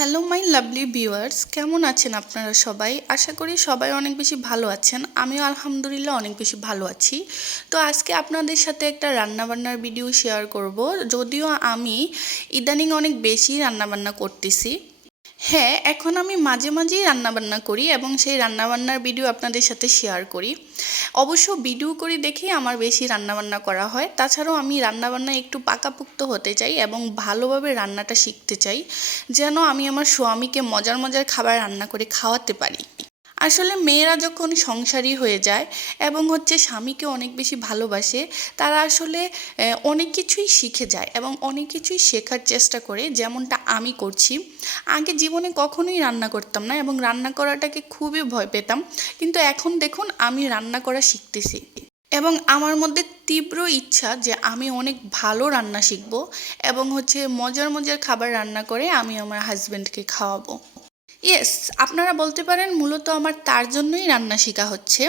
Hello my lovely viewers, কেমন আছেন আপনারা সবাই? আশা করি সবাই অনেক বেশি ভালো আছেন। আমিও আলহামদুলিল্লাহ অনেক বেশি ভালো আছি। তো আজকে আপনাদের সাথে একটা রান্নাবান্নার ভিডিও শেয়ার করব। যদিও আমি ইদানিং অনেক বেশি রান্নাবান্না করতেছি। হ্যাঁ, এখন আমি মাঝে মাঝেই রান্নাবান্না করি এবং সেই রান্নাবান্নার ভিডিও আপনাদের সাথে শেয়ার করি। অবশ্য ভিডিও করি দেখেই আমার বেশি রান্নাবান্না করা হয়। তাছাড়াও আমি রান্নাবান্নায় একটু পাকাপোক্ত হতে চাই এবং ভালোভাবে রান্নাটা শিখতে চাই, যেন আমি আমার স্বামীকে মজার মজার খাবার রান্না করে খাওয়াতে পারি। আসলে মেয়েরা যখন সংসারী হয়ে যায় এবং স্বামীকে অনেক বেশি ভালোবাসে, তারা আসলে অনেক কিছুই শিখে যায় এবং অনেক কিছুই শেখার চেষ্টা করে, যেমনটা আমি করছি। আগে জীবনে কখনোই রান্না করতাম না এবং রান্না করাটাকে খুবই ভয় পেতাম, কিন্তু এখন দেখুন আমি রান্না করা শিখতেছি এবং আমার মধ্যে তীব্র ইচ্ছা যে আমি অনেক ভালো রান্না শিখব এবং মজার মজার খাবার রান্না করে আমি আমার হাজব্যান্ডকে খাওয়াবো। ইয়েস, আপনারা বলতে পারেন মূলত আমার তার জন্যই রান্না শেখা হচ্ছে।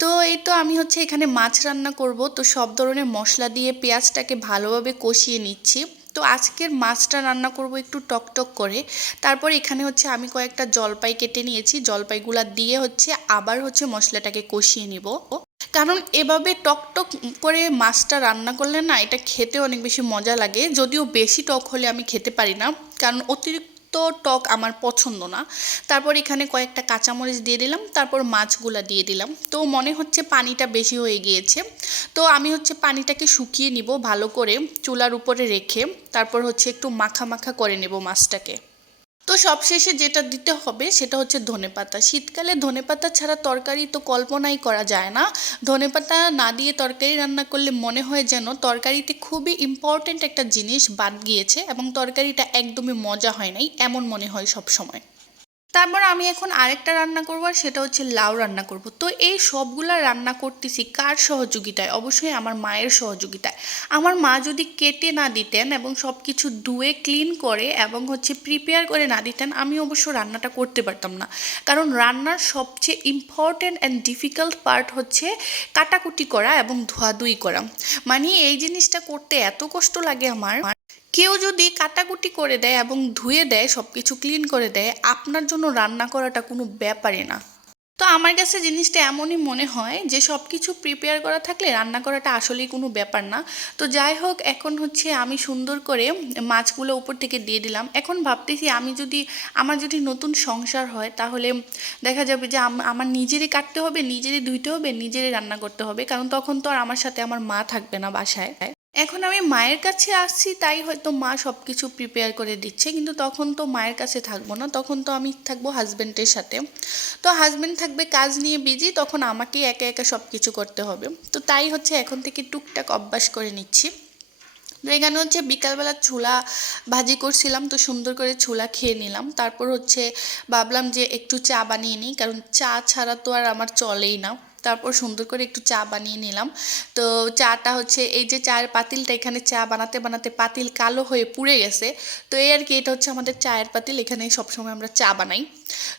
তো এই তো আমি এখানে মাছ রান্না করব, তো সব ধরনের মশলা দিয়ে পেঁয়াজটাকে ভালোভাবে কষিয়ে নিচ্ছি। তো আজকের মাছটা রান্না করব একটু টকটক করে। তারপর এখানে আমি কয়েকটা জলপাই কেটে নিয়েছি, জলপাইগুলা দিয়ে আবার মশলাটাকে কষিয়ে নিব। কারণ এভাবে টকটক করে মাছটা রান্না করলে না, এটা খেতে অনেক বেশি মজা লাগে। যদিও বেশি টক হলে আমি খেতে পারি না, কারণ অতিরিক্ত টক আমার পছন্দ না। তারপর এখানে কয়েকটা কাঁচামরিচ দিয়ে দিলাম, তারপর মাছগুলা দিয়ে দিলাম। তো মনে হচ্ছে পানিটা বেশি হয়ে গিয়েছে, তো আমি পানিটাকে শুকিয়ে নিব ভালো করে চুলার উপরে রেখে। তারপর একটু মাখা মাখা করে নেব মাছটাকে। তো সবশেষে যেটা দিতে হবে সেটা ধনেপাতা। শীতকালে ধনেপাতা ছাড়া তরকারি তো কল্পনাই করা যায় না। ধনেপাতা না দিয়ে তরকারি রান্না করলে মনে হয় যেন তরকারিতে খুবই ইম্পর্ট্যান্ট একটা জিনিস বাদ গিয়েছে এবং তরকারিটা একদমই মজা হয় নাই, এমন মনে হয় সব সময়। তারপর আমি এখন আরেকটা রান্না করবো, আর সেটা লাউ রান্না করব। তো এই সবগুলা রান্না করতেছি কার সহযোগিতায়? অবশ্যই আমার মায়ের সহযোগিতায়। আমার মা যদি কেটে না দিতেন এবং সব কিছু ধুয়ে ক্লিন করে এবং প্রিপেয়ার করে না দিতেন, আমি অবশ্য রান্নাটা করতে পারতাম না। কারণ রান্নার সবচেয়ে ইম্পর্ট্যান্ট অ্যান্ড ডিফিকাল্ট পার্ট কাটাকুটি করা এবং ধোয়াধুয়ি করা। মানে এই জিনিসটা করতে এত কষ্ট লাগে আমার। কেউ যদি কাটাকুটি করে দেয় এবং ধুয়ে দেয়, সব কিছু ক্লিন করে দেয়, আপনার জন্য রান্না করাটা কোনো ব্যাপারই না। তো আমার কাছে জিনিসটা এমনই মনে হয় যে সব কিছু প্রিপেয়ার করা থাকলে রান্না করাটা আসলেই কোনো ব্যাপার না। তো যাই হোক, এখন আমি সুন্দর করে মাছগুলো উপর থেকে দিয়ে দিলাম। এখন ভাবতেছি আমার যদি নতুন সংসার হয়, তাহলে দেখা যাবে যে আমার নিজেরই কাটতে হবে, নিজেরই ধুইতে হবে, নিজেরই রান্না করতে হবে, কারণ তখন তো আর আমার সাথে আমার মা থাকবে না বাসায়। এখন আমি মায়ের কাছে আসছি, তাই হয়তো মা সব কিছু প্রিপেয়ার করে দিচ্ছে, কিন্তু তখন তো মায়ের কাছে থাকবো না, তখন তো আমি থাকবো হাজব্যান্ডের সাথে। তো হাজব্যান্ড থাকবে কাজ নিয়ে বিজি, তখন আমাকেই একা একা সব কিছু করতে হবে। তো তাই এখন থেকে টুকটাক অভ্যাস করে নিচ্ছি। তো এখানে বিকালবেলা ছোলা ভাজি করছিলাম, তো সুন্দর করে ছোলা খেয়ে নিলাম। তারপর ভাবলাম যে একটু চা বানিয়ে নিই, কারণ চা ছাড়া তো আর আমার চলেই না। তারপর সুন্দর করে একটু চা বানিয়ে নিলাম। তো চাটা এই যে চায়ের পাতিলটা, এখানে চা বানাতে বানাতে পাতিল কালো হয়ে পুড়ে গেছে। তো এই আর কি, এটা আমাদের চায়ের পাতিল, এখানে সবসময় আমরা চা বানাই।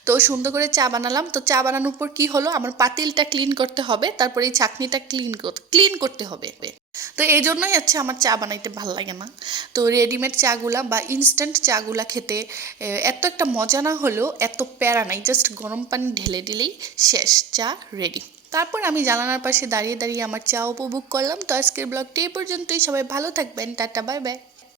তো সুন্দর করে চা বানালাম। তো চা বানানোর পর কি হলো, আমার পাতিলটা ক্লিন করতে হবে, তারপর এই ছাঁকনিটা ক্লিন করতে হবে। তো এই জন্যই আমার চা বানাইতে ভাল লাগে না। তো রেডিমেড চাগুলা বা ইনস্ট্যান্ট চাগুলা খেতে এত একটা মজা না হলেও এত প্যারা নাই, জাস্ট গরম পানি ঢেলে দিলেই শেষ, চা রেডি। তারপর আমি জানালার পাশে দাঁড়িয়ে দাঁড়িয়ে আমার চা উপভোগ করলাম। তো আজকের ব্লগটি এই পর্যন্তই। সবাই ভালো থাকবেন, টাটা, বাই বাই।